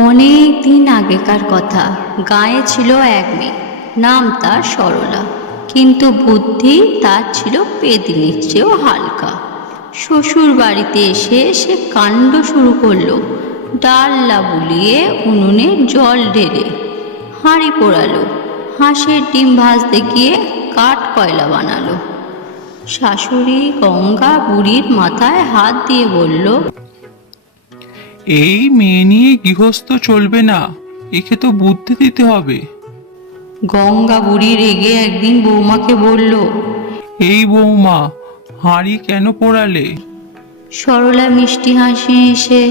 অনেক দিন আগেকার কথা। গায়ে ছিল এক মেয়ে, নাম তার সরলা, কিন্তু বুদ্ধি তার ছিল পেদিনির চেয়েও হালকা। শ্বশুর বাড়িতে এসে সে কাণ্ড শুরু করলো। ডাল্লা বুলিয়ে উনুনে জল ঢেলে হাঁড়ি পোড়ালো, হাঁসের ডিম ভাজতে গিয়ে কাঠ কয়লা বানালো। শাশুড়ি গঙ্গা বুড়ির মাথায় হাত দিয়ে বলল, এই মেয়ে নিয়ে গৃহস্থ চলবে না, একে তো বুদ্ধি দিতে হবে। গঙ্গা বুড়ি রেগে একদিন বৌমাকে বলল, এই বৌমা, হাঁড়ি কেন পোড়ালে? সরলা মিষ্টি হাসি হেসে,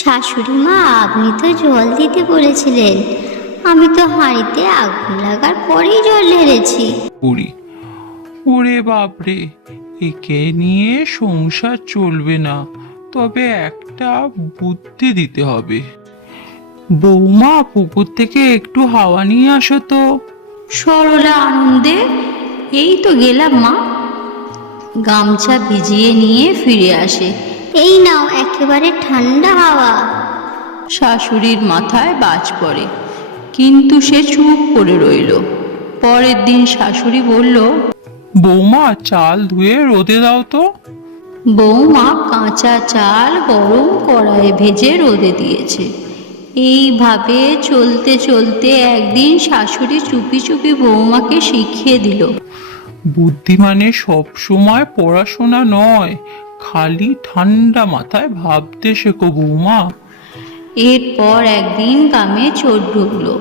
শাশুড়ি মা, আপনি তো জল দিতে বলেছিলেন, আমি তো হাঁড়িতে আগুন লাগার পরেই জল ঢেলেছি। বুড়ি, ওরে বাপরে, একে নিয়ে সংসার চলবে না, তবে একটা বুদ্ধি দিতে হবে। বৌমা, পুকুর থেকে একটু হাওয়া নিয়ে আসো তো। সরলা আনন্দে, এই তো গেলাম মা। গামছা ভিজিয়ে নিয়ে ফিরে আসে। এই নাও একেবারে ঠান্ডা হাওয়া। শাশুড়ির মাথায় বাজ পড়ে, কিন্তু সে চুপ করে রইল। পরের দিন শাশুড়ি বলল, বৌমা, চাল ধুয়ে রোদে দাও তো। বৌমা কাঁচা চাল গরম কড়াইয়ে ভেজে রোদে দিয়েছে। এইভাবে চলতে চলতে একদিন শাশুড়ি চুপি চুপি বৌমাকে শিখিয়ে দিল, বুদ্ধি মানে সব সময় পড়াশোনা নয়, খালি ঠান্ডা মাথায় ভাবতে শেখো বৌমা। এরপর একদিন গ্রামে চোর ঢুকলো।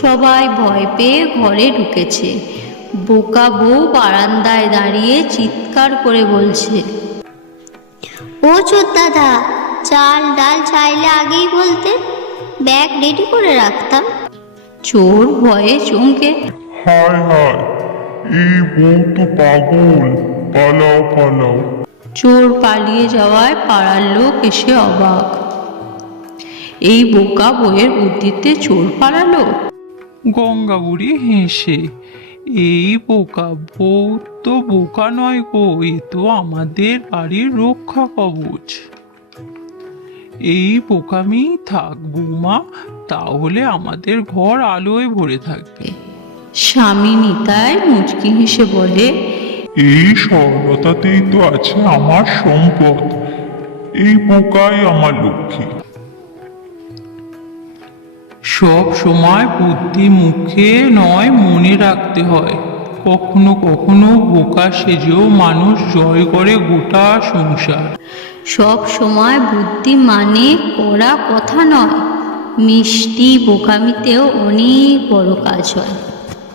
সবাই ভয় পেয়ে ঘরে ঢুকেছে। বোকা বউ বারান্দায় দাঁড়িয়ে চিৎকার করে বলছে, ও চোর দাদা, চাল ডাল চাইলে আগেই বলতে, ব্যাগ রেডি করে রাখতাম। চোর ভয়ে চমকে, হায় হায়, এই বউ তো পাগল, পালাও পালাও। চোর পালিয়ে যাওয়ায় পাড়ার লোক এসে অবাক। এই বোকা বউয়ের বুদ্ধিতে চোর পালালো। গঙ্গা বুড়ি হেসে, এই বোকা বউ তো বোকা নয় গো, এ তো আমাদের বাড়ির রক্ষা কবচ। এই বোকামি থাক বৌমা, তাহলে আমাদের ঘর আলোয় ভরে থাকবে। স্বামী নিতাই মুচকি হেসে বলে, এই সরলতাতেই তো আছে আমার সম্পদ, এই বোকাই আমার লক্ষ্মী। সব সময় বুদ্ধি মুখে নয়, মনে রাখতে হয়। কখনো কখনো বোকা সেজেও মানুষ জয় করে গোটা সংসার। সব সময় বুদ্ধি মানে কড়া কথা নয়, মিষ্টি বোকামিতেও অনেক বড় কাজ হয়।